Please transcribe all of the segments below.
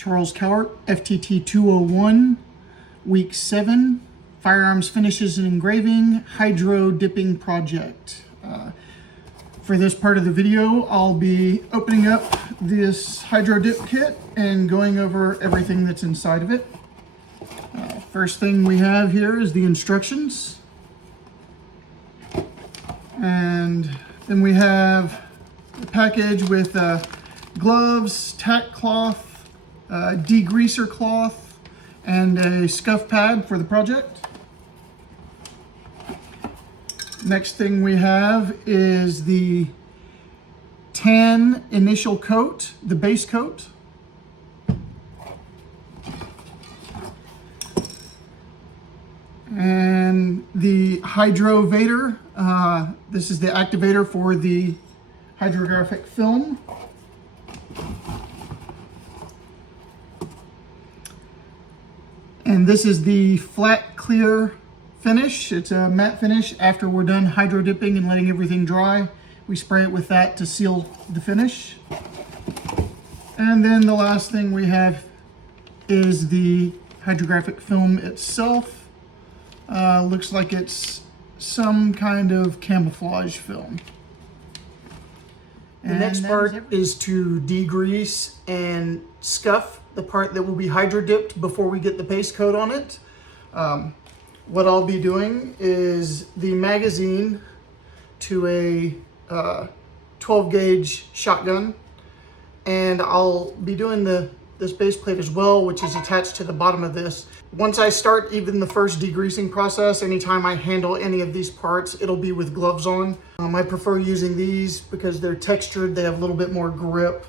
Charles Cowart, FTT 201, week 7, Firearms Finishes and Engraving, Hydro Dipping Project. For this part of the video, I'll be opening up this Hydro Dip Kit and going over everything that's inside of it. First thing we have here is the instructions. And then we have the package with gloves, tack cloth, degreaser cloth, and a scuff pad for the project. Next thing we have is the tan initial coat, the base coat. And the hydrovator, this is the activator for the hydrographic film. And this is the flat clear finish. It's a matte finish. After we're done hydro dipping and letting everything dry, we spray it with that to seal the finish. And then the last thing we have is the hydrographic film itself. Looks like it's some kind of camouflage film. The next part is to degrease and scuff the part that will be hydro dipped before we get the base coat on it. What I'll be doing is the magazine to a 12 gauge shotgun, and I'll be doing this base plate as well, which is attached to the bottom of this. Once I start even the first degreasing process, anytime I handle any of these parts, it'll be with gloves on. I prefer using these because they're textured, they have a little bit more grip,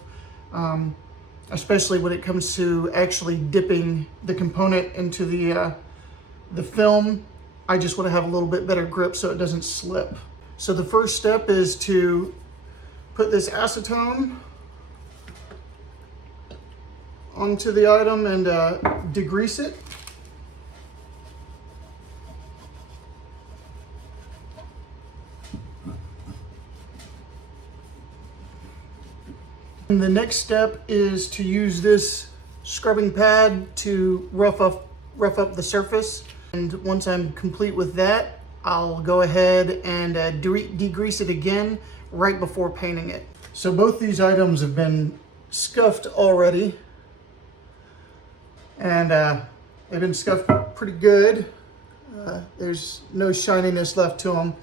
especially when it comes to actually dipping the component into the film. I just want to have a little bit better grip so it doesn't slip. So the first step is to put this acetone onto the item and degrease it. And the next step is to use this scrubbing pad to rough up the surface. And once I'm complete with that, I'll go ahead and degrease it again right before painting it. So both these items have been scuffed already, and they've been scuffed pretty good. There's no shininess left to them,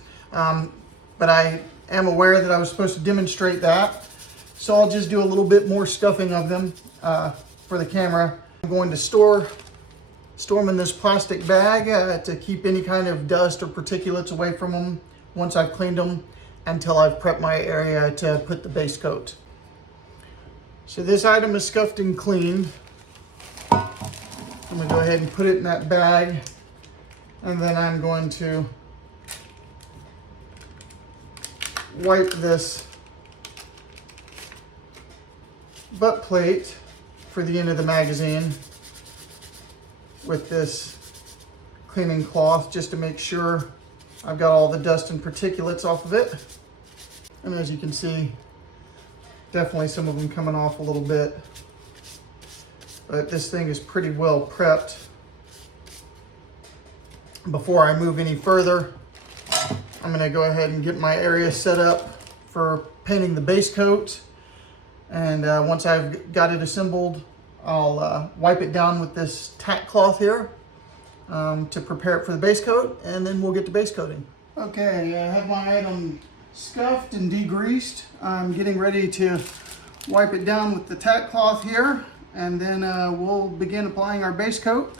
but I am aware that I was supposed to demonstrate that. So I'll just do a little bit more scuffing of them for the camera. I'm going to store them in this plastic bag to keep any kind of dust or particulates away from them once I've cleaned them, until I've prepped my area to put the base coat. So this item is scuffed and cleaned. I'm gonna go ahead and put it in that bag, and then I'm going to wipe this butt plate for the end of the magazine with this cleaning cloth, just to make sure I've got all the dust and particulates off of it. And as you can see, definitely some of them coming off a little bit, but this thing is pretty well prepped. Before I move any further, I'm gonna go ahead and get my area set up for painting the base coat. And once I've got it assembled, I'll wipe it down with this tack cloth here to prepare it for the base coat, and then we'll get to base coating. Okay, I have my item scuffed and degreased. I'm getting ready to wipe it down with the tack cloth here, and then we'll begin applying our base coat.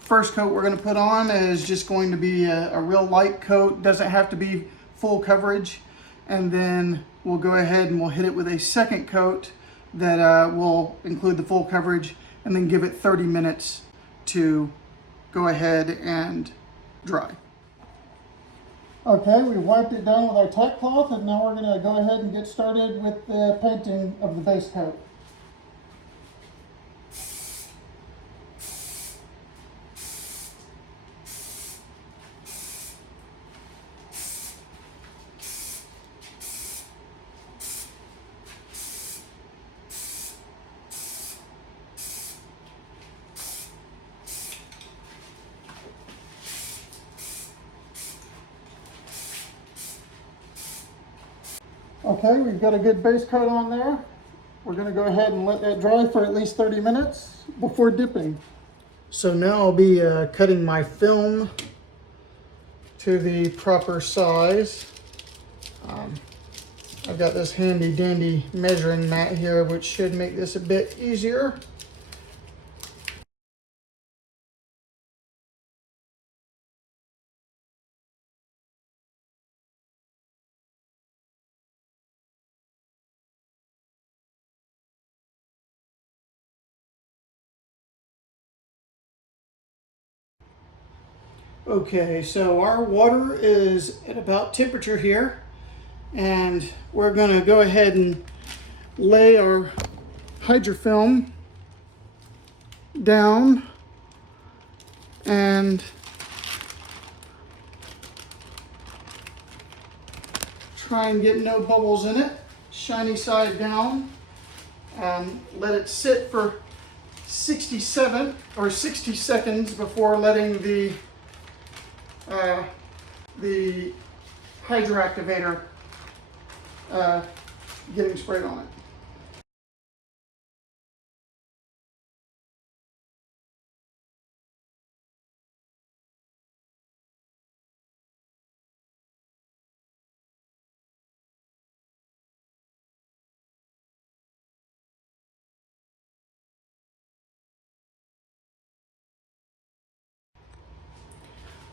First coat we're going to put on is just going to be a real light coat, doesn't have to be full coverage. And then we'll go ahead and we'll hit it with a second coat that will include the full coverage, and then give it 30 minutes to go ahead and dry. Okay, we wiped it down with our tack cloth, and now we're going to go ahead and get started with the painting of the base coat. Okay, we've got a good base coat on there. We're going to go ahead and let that dry for at least 30 minutes before dipping. So now I'll be cutting my film to the proper size. I've got this handy dandy measuring mat here, which should make this a bit easier. Okay, so our water is at about temperature here, and we're going to go ahead and lay our hydrofilm down and try and get no bubbles in it. Shiny side down. Let it sit for 60 seconds before letting the hydro activator getting sprayed on it.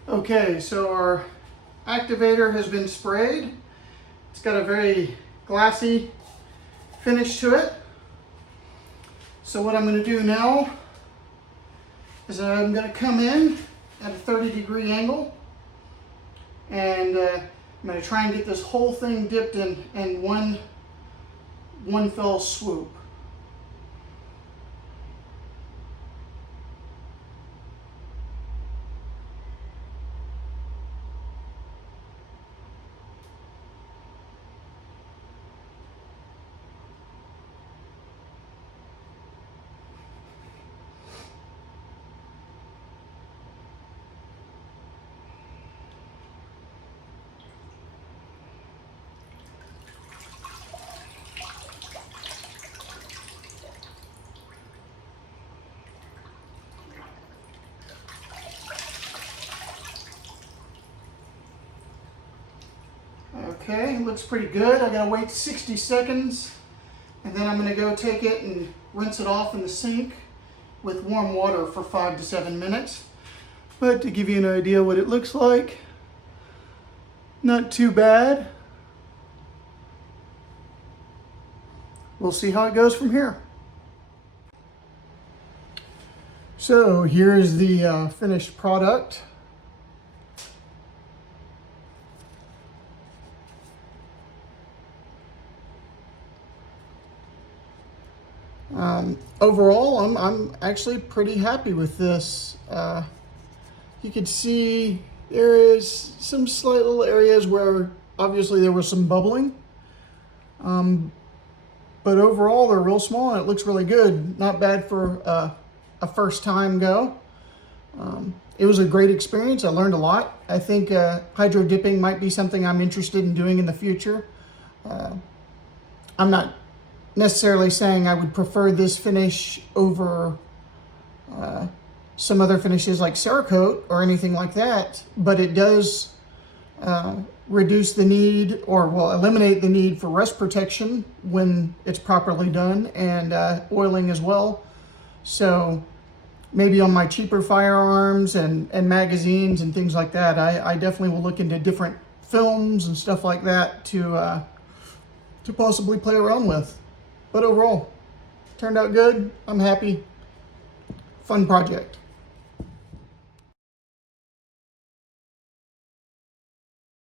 Okay, so our activator has been sprayed. It's got a very glassy finish to it. So what I'm going to do now is I'm going to come in at a 30-degree angle, and I'm going to try and get this whole thing dipped in one fell swoop. Okay, looks pretty good. I gotta wait 60 seconds, and then I'm gonna go take it and rinse it off in the sink with warm water for 5 to 7 minutes. But to give you an idea what it looks like, not too bad. We'll see how it goes from here. So here's the finished product. Overall, I'm actually pretty happy with this. You can see there is some slight little areas where obviously there was some bubbling. But overall, they're real small and it looks really good. Not bad for a first time go. It was a great experience. I learned a lot. I think hydro dipping might be something I'm interested in doing in the future. I'm not necessarily saying I would prefer this finish over some other finishes like Cerakote or anything like that, but it does reduce the need, or will eliminate the need for rust protection when it's properly done, and oiling as well. So maybe on my cheaper firearms and magazines and things like that, I definitely will look into different films and stuff like that to possibly play around with. But overall, turned out good. I'm happy. Fun project.